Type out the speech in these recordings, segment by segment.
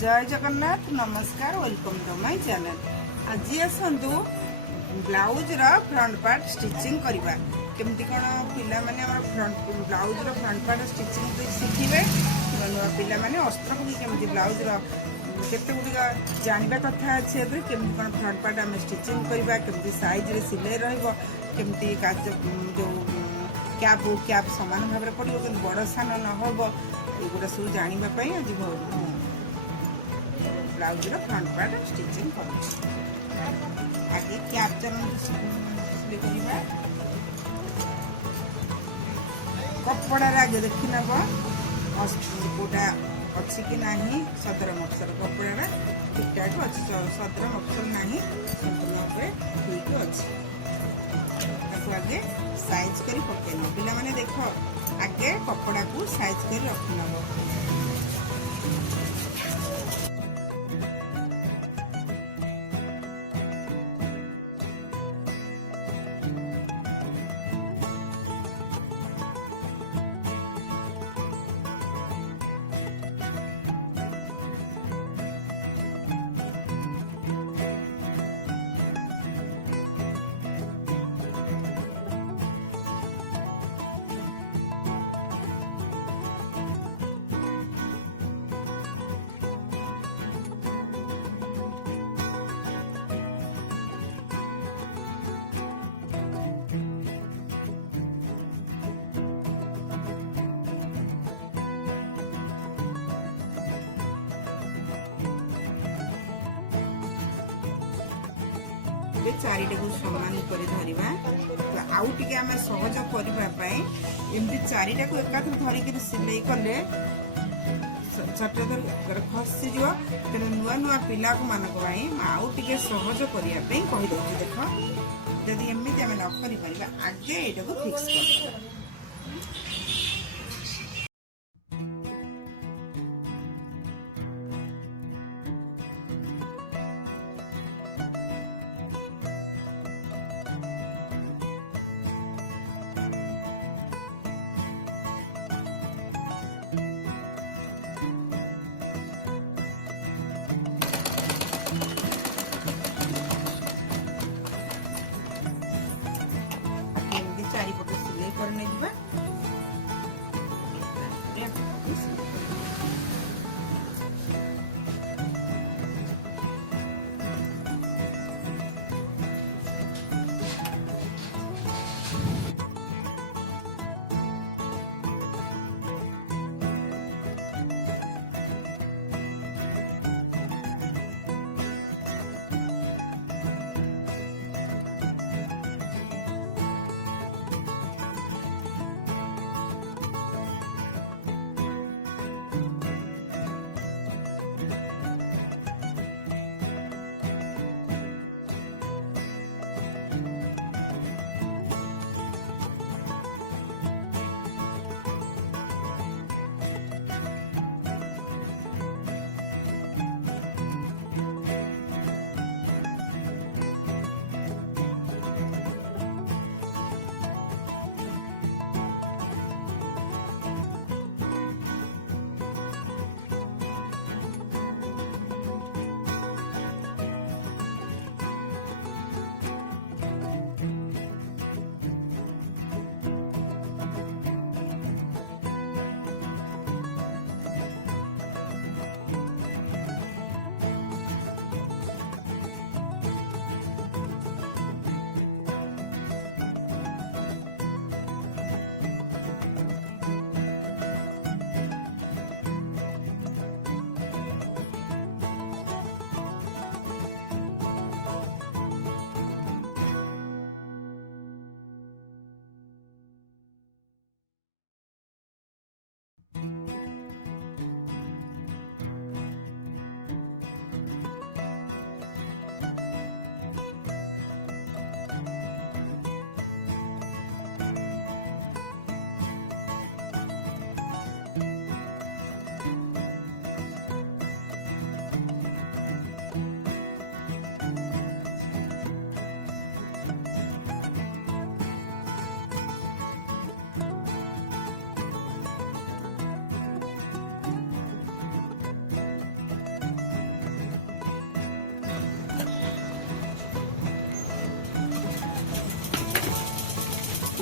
जय जगन्नाथ नमस्कार welcome to my channel. आज आसतु ब्लाउज फ्रंट पार्ट स्टिचिंग करवा केमती कौन पिला माने ब्लाउज फ्रंट पार्ट स्टिचिंग शिखे नुआ पिला माने अस्त्र को केमती ब्लाउज केते गुड़िक जानवा कथा अच्छे केमती कौन फ्रंट पार्ट आम स्टिचिंग करवा केमती साइज रे सिलाई रहिबो केमती जो कैप सामान भाव में पड़ो कि बड़ सान न हो एगुड़ा सब जानापी आज ब्लाउज फ्रंट पार्ट स्टिचिंग कर आगे कैप सिलाई करवा कपड़ा आगे देखी नब कौटा अच्छी कि ना सदर मफसल कपड़ा ठीक ठाक अच्छी सदर मफसल ना संपूर्ण ठीक अच्छे आगे साइज कर पकेन पिला माने देख आगे कपड़ा को साइज कर रखी नब चारिटा को सामान कर धरवा आउ टे आम सहज करने एमती चारिटा को एकाथ धरिक सिलाई कले छट खसी तेना नुआ नुआ पिला मानक आउ टे सहज करने कहीदे देख जदि एमती आम न कर आगे यहाँ को फिक्स कर चारिपट सिलाई करने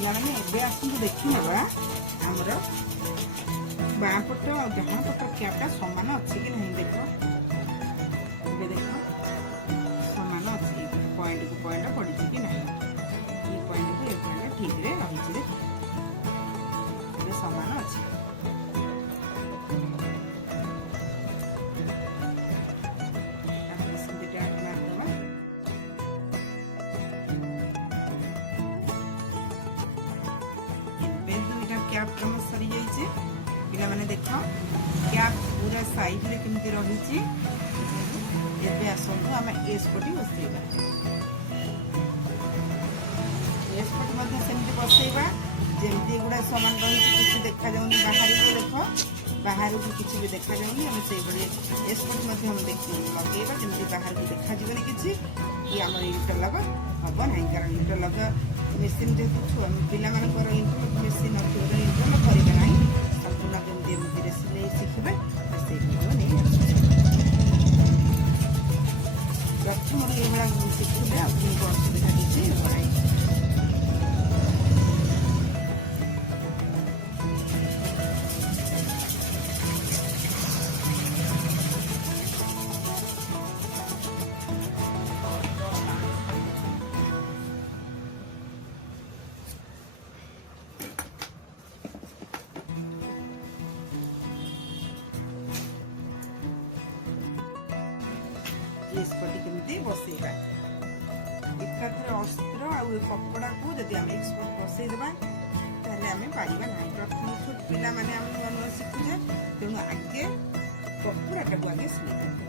ପିଲାମାନେ ଏବେ ଆସନ୍ତୁ ଦେଖିନେବା ଆମର ବାଁ ପଟ ଆଉ ଡାହାଣ ପଟ କ୍ୟାପ୍ଟା ସମାନ ଅଛି କି ନାହିଁ। ଦେଖ ଏବେ ଦେଖ ସମାନ ଅଛି, ପଏଣ୍ଟକୁ ପଏଣ୍ଟ ପଡ଼ିଛି କି ନାହିଁ, ଏ ପଏଣ୍ଟକୁ ଏ ପଏଣ୍ଟ ଠିକରେ ରହିଛି। ଦେଖ ଏବେ ସମାନ ଅଛି। କ୍ୟାପ୍ କାମ ସରିଯାଇଛି ପିଲାମାନେ, ଦେଖ କ୍ୟାପ୍ ପୁରା ସାଇଡରେ କେମିତି ରହିଛି। ଏବେ ଆସନ୍ତୁ ଆମେ ଏସ୍ ପଟି ବସେଇବା। ଏସ୍ ପଟି ମଧ୍ୟ ସେମିତି ବସେଇବା ଯେମିତି ଏଗୁଡ଼ା ସମାନ ରହିଛି, କିଛି ଦେଖାଯାଉନି ବାହାରକୁ। ଦେଖ ବାହାରକୁ କିଛି ବି ଦେଖାଯାଉନି। ଆମେ ସେଇଭଳି ଏସ୍ ପଟି ମଧ୍ୟ ଆମେ ଲଗେଇବା ଯେମିତି ବାହାରକୁ ଦେଖାଯିବନି କିଛି, କି ଆମର ଇଣ୍ଟରଲକ୍ ହବ ନାହିଁ। କାରଣ ଇଣ୍ଟରଲକ୍ ମେସିନ୍ ଯେହେତୁ ପିଲାମାନଙ୍କର ଇଣ୍ଟରଲକ୍ ମେସିନ୍ ନଥିବ, ଇଣ୍ଟରଲକ୍ କରିବେ ନାହିଁ। ସମ୍ପୂର୍ଣ୍ଣ କେମିତି ଏମିତିରେ ସିଲେଇ ଶିଖିବେ ସେଇ ଭିଡ଼ିଓ ନେଇ ଆସୁଛେ। ପ୍ରଥମରୁ ଏଇଭଳିଆ ଶିଖିଲେ ଆପଣଙ୍କୁ ଅସୁବିଧା କିଛି ହେବ ନାହିଁ। ଏସ୍ପଟି କେମିତି ବସେଇବା, ଏକାଥରେ ଅସ୍ତ୍ର ଆଉ ଏ କପଡ଼ାକୁ ଯଦି ଆମେ ଏକ୍ସପର୍ଟ ବସେଇଦେବା ତାହେଲେ ଆମେ ପାରିବା ନାହିଁ। ପ୍ରଥମେ ଛୋଟ ପିଲାମାନେ ଆମେ ନୂଆ ନୂଆ ଶିଖୁଛେ, ତେଣୁ ଆଗେ କପଡ଼ାଟାକୁ ଆଗେ ସିଲେଇ କରିବା।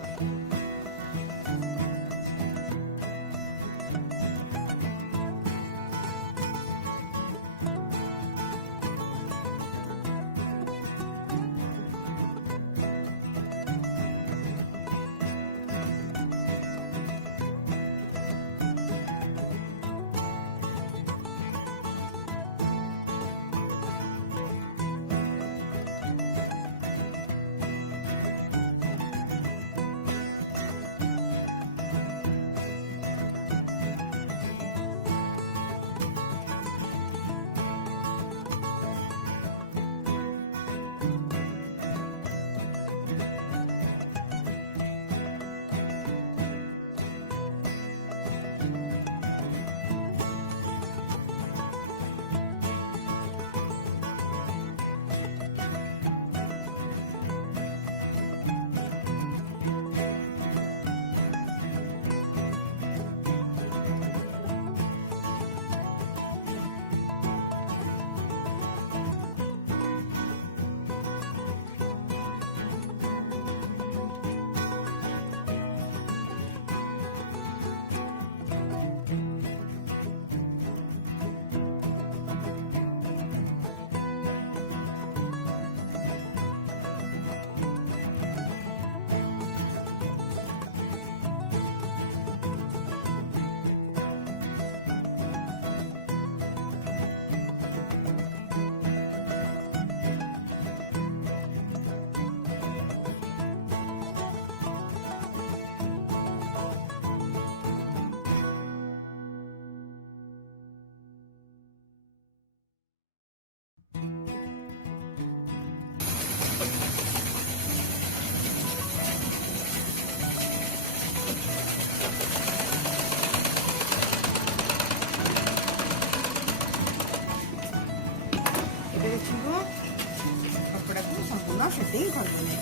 ସେଟିଂ କରିଦେଲେ।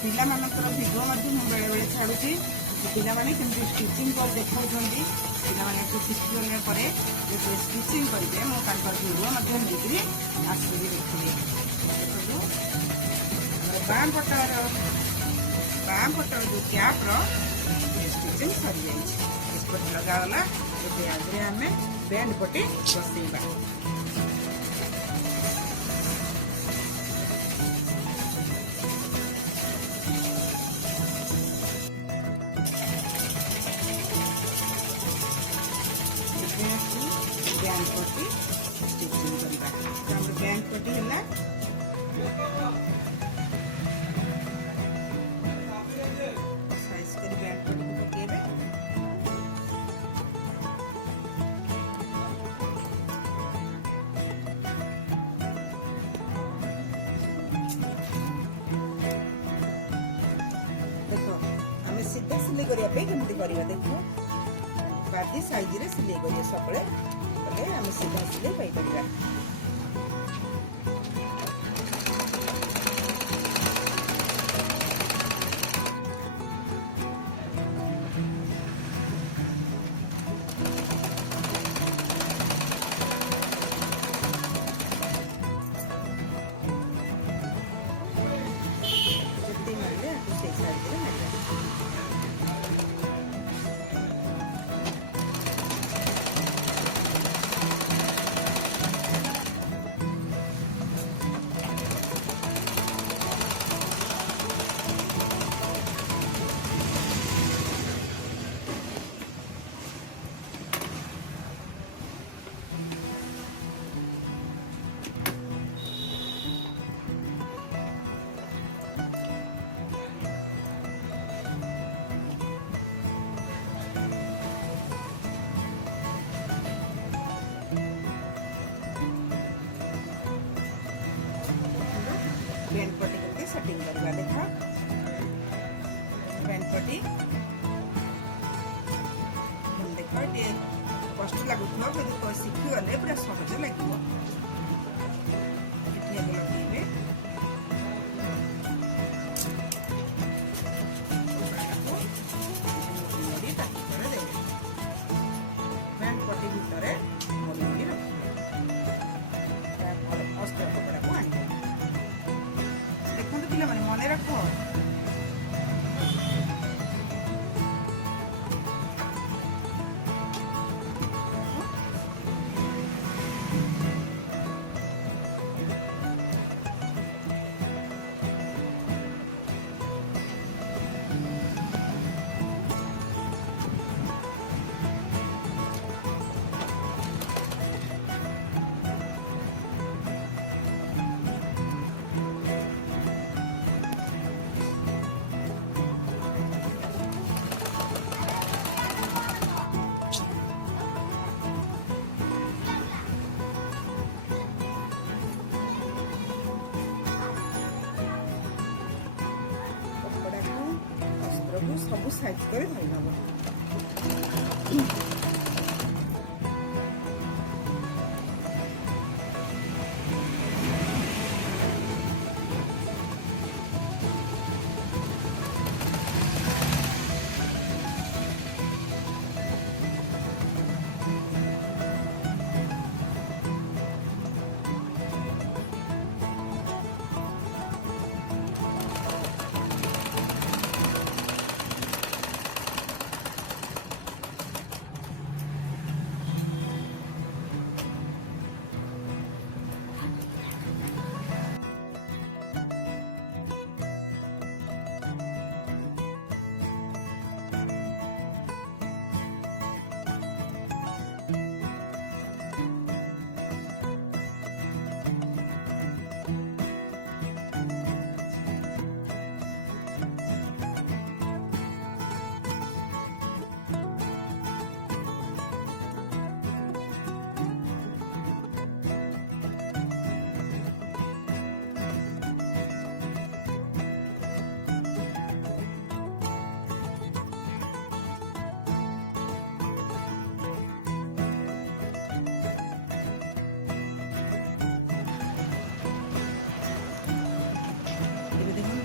ପିଲାମାନଙ୍କର ଭିଡ଼ିଓ ମଧ୍ୟ ମୁଁ ବେଳେବେଳେ ଛାଡ଼ୁଛି, ପିଲାମାନେ କେମିତି ଷ୍ଟିଚିଂ କରି ଦେଖାଉଛନ୍ତି। ପିଲାମାନେ ଶିଖିଗଲା ପରେ ଯେତେବେଳେ ଷ୍ଟିଚିଂ କରିବେ ମୁଁ ତାଙ୍କର ଭିଡ଼ିଓ ମଧ୍ୟ ନେଇକରି ଆସିବି ଦେଖିବି। ବାଁ ପଟର ଯେଉଁ କ୍ୟାପ୍ର ଷ୍ଟିଚିଂ ସରିଯାଇଛି, ଏପଟେ ଲଗାଗଲା। ଏବେ ଆଗରେ ଆମେ ବେଣ୍ଡ ପଟି ବସେଇବା। ବ୍ୟାଣ୍ଡ ପଟି ଷ୍ଟିଚିଂ କରିବା। ଆମର ବ୍ୟାଣ୍ଡ ପଟି ହେଲା। ସାଇଜ କରି ବ୍ୟାଣ୍ଡ ପଟିକୁ ପକେଇବେ। सिलाई करिया पे केमती करिया देखो बादी साइज रे सिलाई करिया सबले कले हम सीधा सिलाई पाई परिया। बेंड पट्टी करके सेटिंग करवा देखा बेंड पट्टी हम देखा ये कष्ट लगुथलो किंतु कोई शिखि गले पूरा सहज लागिवो इतने लगेबे बेंड पट्टी भितर मोड़ी रखिबे अस्त्र कपड़ा को आनी मैंने मने रखो सब साइज कर धरी नब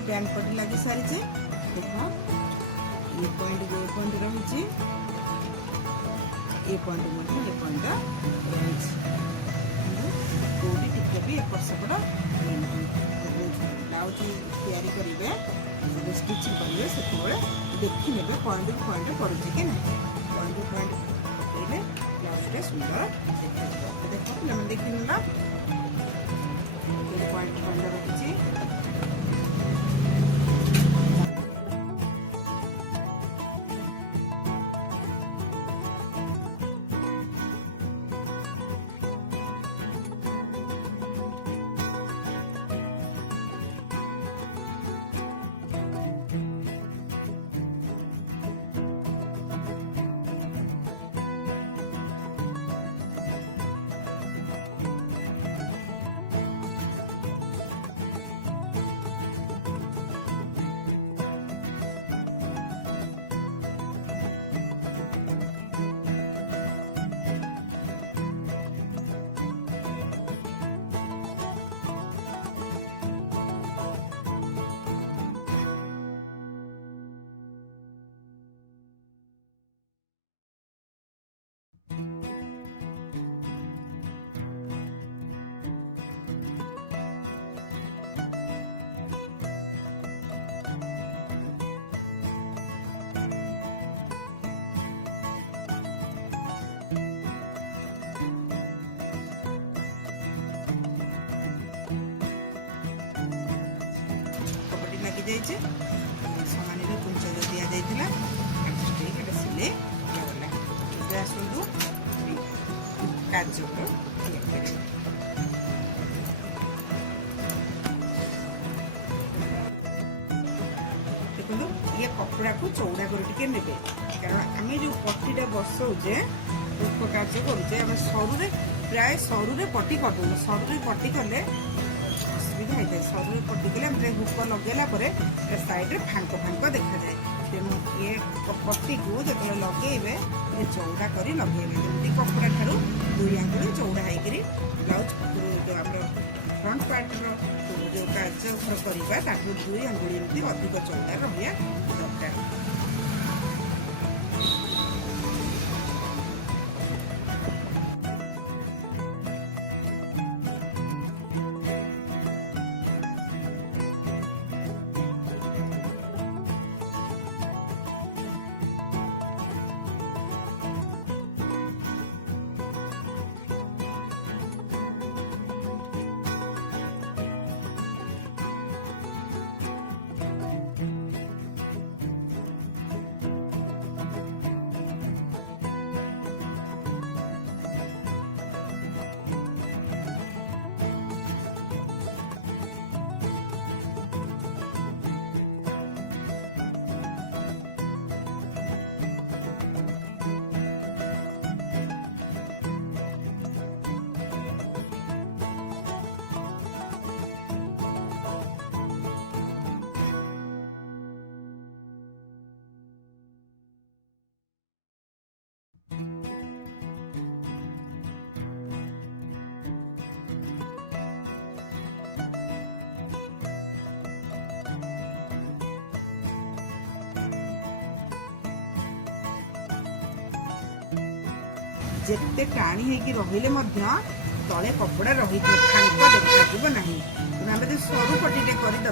बेंड पट्टी लगी सारी देख ये पॉइंट रही ये पॉइंट रही कौटी टिके भी एपट सेपट ब्लाउज तैयारी करेंगे स्टिचिंग करेंगे से देखी ने पॉइंट पॉइंट पड़े कि ना पॉइंट पॉइंट पकड़े ब्लाउज सुंदर देख पे देखी ना पॉइंट पॉइंट रखी ଲାଗି जाइए समान कुंच जो दि जाइए एडजस्ट सिले गला आसतु काजू देखो ये कपड़ा को चौड़ा कर ने कारण आम जो पट्टीटा बसौचे कार्य करुचे आम सरुरे प्राय सरुरे पट्टी करदे सरुरे पट्टी कले असुविधा होता है सरुरे पट्टी कले हुक लगेला साइड रे फांक फांक देखा जाए तेणु ये पट्टी को जो लगे चौड़ा कर लगे जमी कपड़ा ठार 2 आंगुल चौड़ा होकर ब्लाउज जो आम फ्रंट पार्ट जो कार्य करवा 2 आंगुल एमती अधिक चौड़ा रहा दरकार। जिते टाणी होइले तले कपड़ा रही फांक देखा ना आम जो सरू पट्टी करदे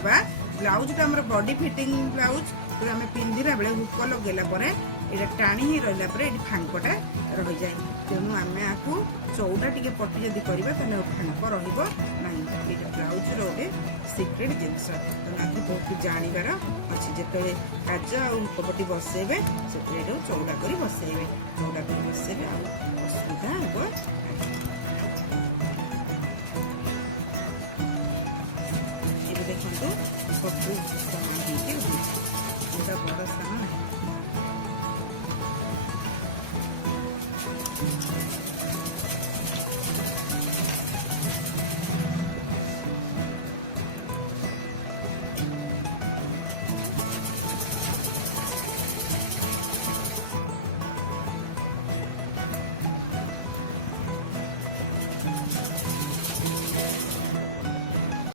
ब्लाउज टा बॉडी फिटिंग ब्लाउज तो आम पिंधिला बेले हुक लगेला ये टाणी ही रहा फांकटा रही जाए तेणु आम आपको चौड़ा टी पट्टी जब करवा फांक रहा ब्लाउज रोटे सिक्रेट जिनस तेनाली बहुत जानवर अच्छी जो काज हुक पट्टी बसैबे से चौड़ा कर बसैबे चौड़ा कर बसैबे असुविधा हे देखो सब सामान बड़ा सामान